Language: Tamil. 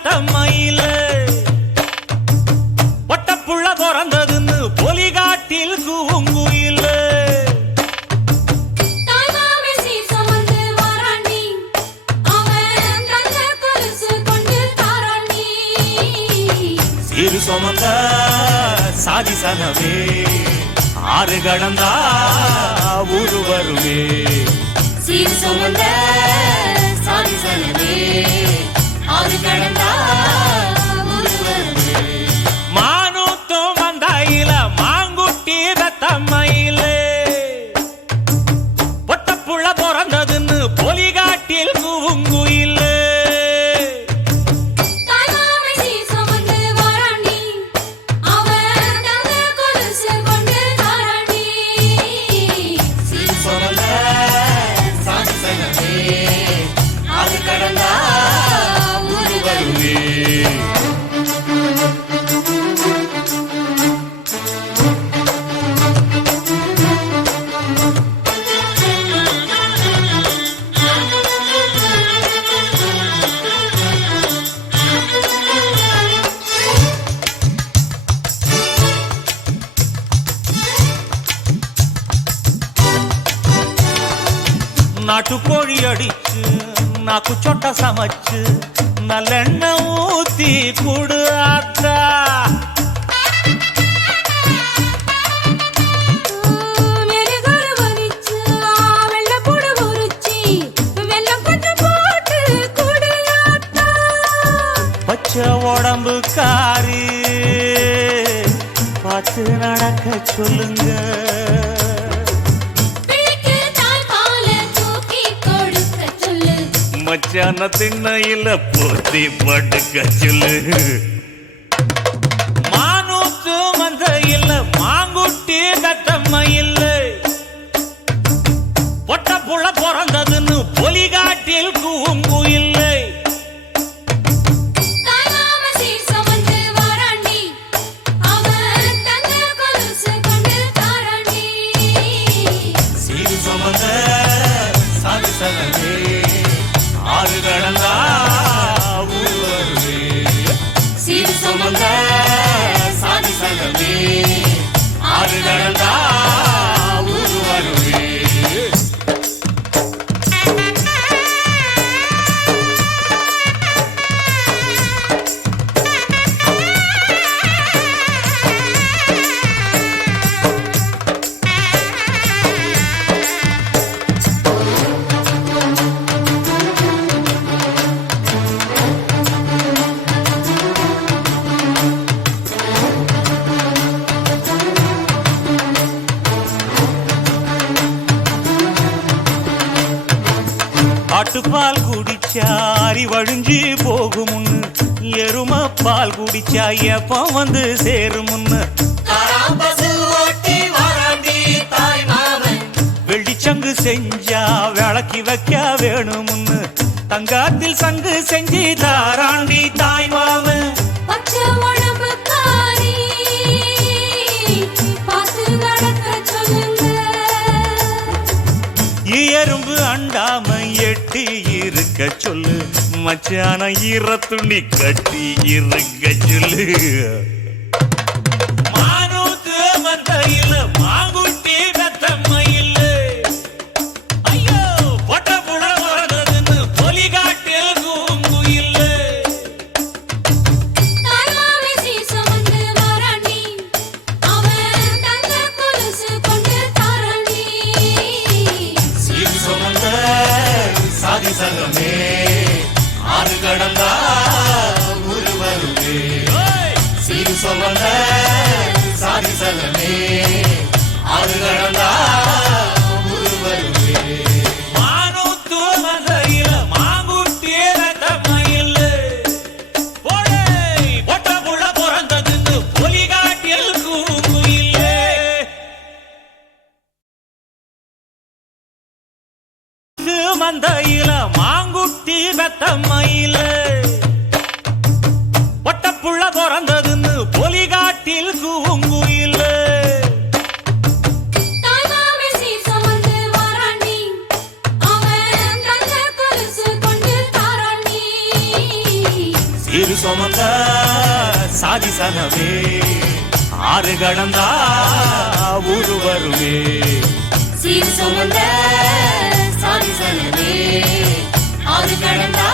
தத்தம்மையில ஒட்டப்புள்ள பிறந்ததுன்னு பொலிகாட்டில் கூங்குயில சீரு சுமந்த சாதி சனவே ஆறு கடந்தா ஊரு வருவே சீரு சுமந்த சாதி சனவே ஆறு கடந்தா ஊரு வருவே மானூத்தும் வந்தாயில மாங்குட்டி ரத்தம்மையில ஒட்டப்புள்ள பிறந்ததுன்னு பொலிகாட்டில் கூங்குயில நாட்டுக்கோழி அடிச்சு நாக்கு சொட்ட சமைச்சு நல்லெண்ணெய் ஊத்தி குடு ஆத்தா பச்சை உடம்பு காரி பார்த்து நடக்க சொல்லுங்க மச்சான திண்ணையில போத்தி படுக்க சொல்லு மானூத்து மந்த இல்ல மாங்குட்டி தத்தம்மை இல்ல பொட்ட புள்ள பிறந்ததுன்னு பொலிகாட்டில் கூங்கு இல்லை சீரு சுமந்த சாதி சனவே ஆறு கடந்தா ஊரு வருவே சீரு சுமந்த சாதி சனவே ஆறு கடந்தா ஊரு வருவே ஆட்டுப்பால் குடிச்சா அறிவழிஞ்சு போகுமுன்னு எரும பால் குடிச்சா எப்ப வந்து சேருமுன்னு வெள்ளிச்சங்கு செஞ்சா விளக்கி வைக்க வேணுமுன்னு தங்காத்தில் சங்கு செஞ்சு தாராண்டி தாய் மாமன் எறும்பு அண்டாம எட்டி இருக்க சொல்லு மச்சான ஈர துணி கட்டி இருக்க சொல்லு மானூத்து மந்தையில மாங்குட்டி ரத்தம்மையில ஐயோ பொட்ட புள்ள வரதுன்னு பொலிகாட்டில் கூங்குயில சாதி சங்கமே ஆறு கடந்தா ஊரு வருவே சீரு சுமந்த சாதி சங்கமே ஆறு கடந்தா ஊரு வருவே மானூத்து மந்தையில மாங்குட்டி ரத்தம்மையில பொட்ட புள்ள பிறந்ததுன்னு பொலிகாட்டில் கூங்குயில மந்தையில மாங்குட்டி ரத்தம்மையில ஒட்டப்புள்ள பிறந்ததுன்னு பொலிகாட்டில் கூங்குயில சீரு சாதி சனமே ஆறு கடந்தா ஊரு வருமே சீர் சுமந்த சாதி சனமே ஆறு கடந்தா